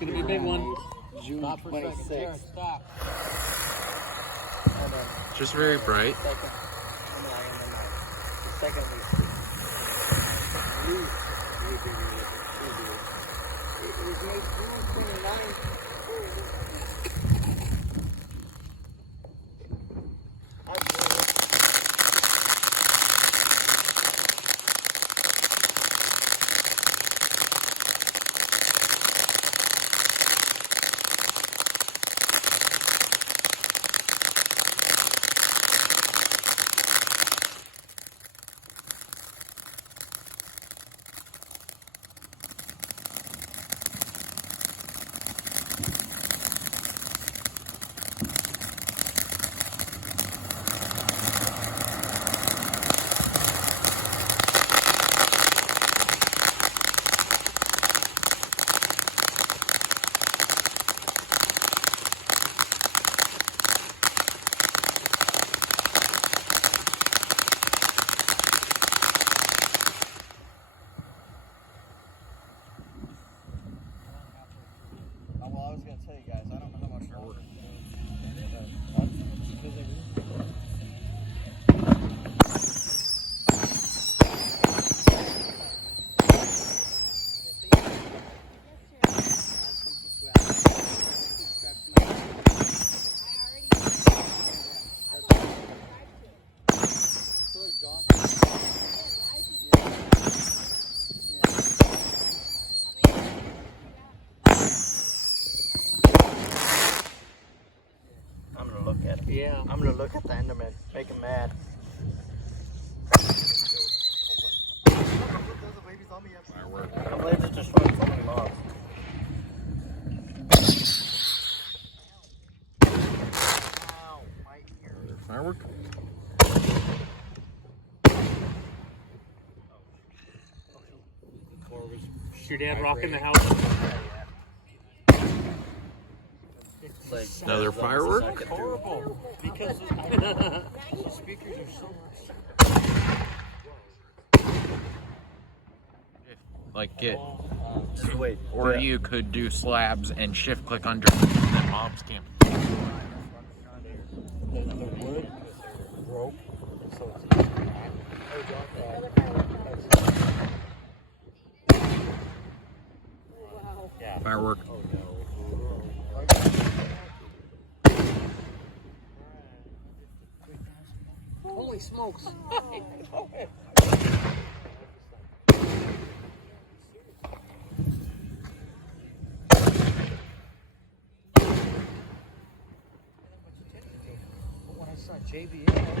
gonna be a big one. June Stop for a second. 26th. Jared, stop. It's just very bright. The second leaf. It was made June 29th. Well, I was going to tell you guys, I don't know how much more. I'm gonna look at it. Yeah. I'm gonna look at the Enderman, make him mad. Firework. The blades are destroying so many logs. Ow, my ear. Firework? Or was your dad rocking the house? Like, Another firework? Horrible. Because the speakers are so Like get, just wait. or Yeah. you could do slabs and shift click under, and then mom's camp. the wood broke, so it's Firework. holy smokes. When I saw JBL,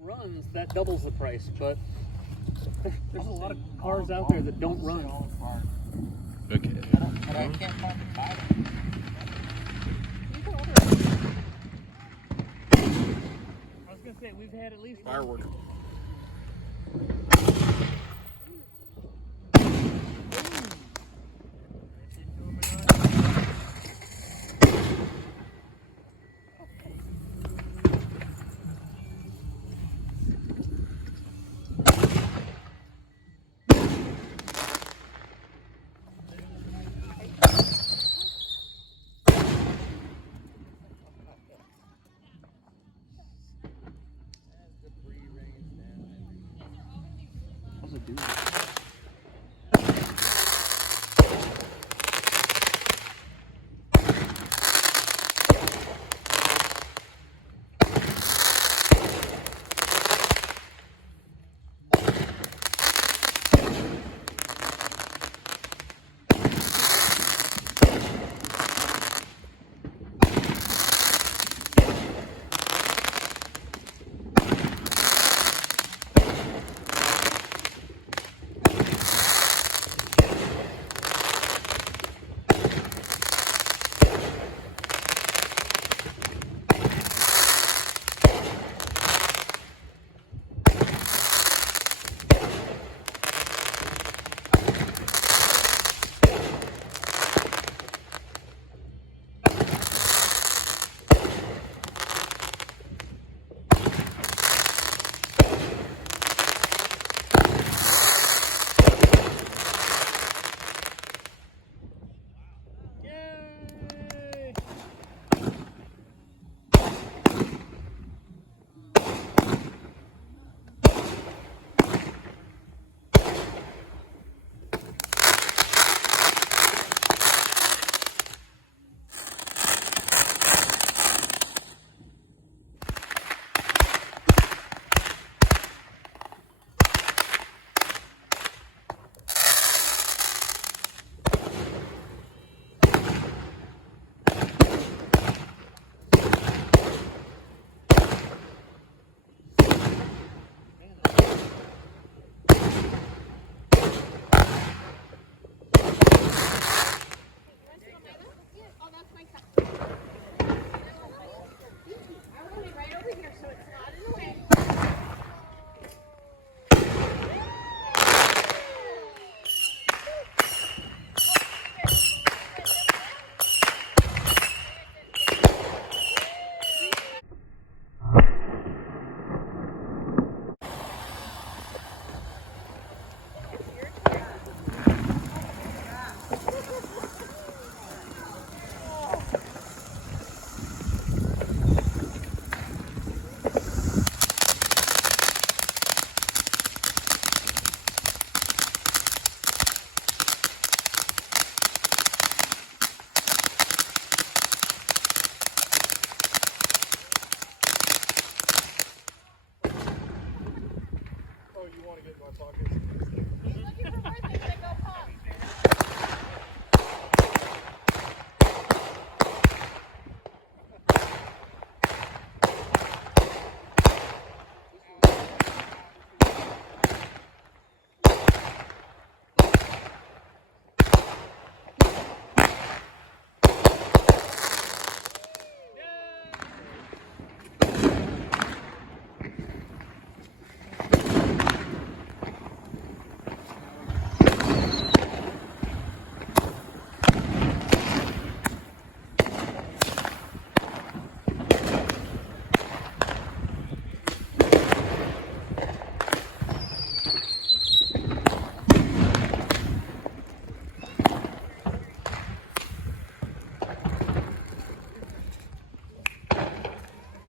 runs, that doubles the price, but there's a lot of cars out there that don't run. Okay. But I can't find the title. I was gonna say, we've had at least Firework. How's it doing?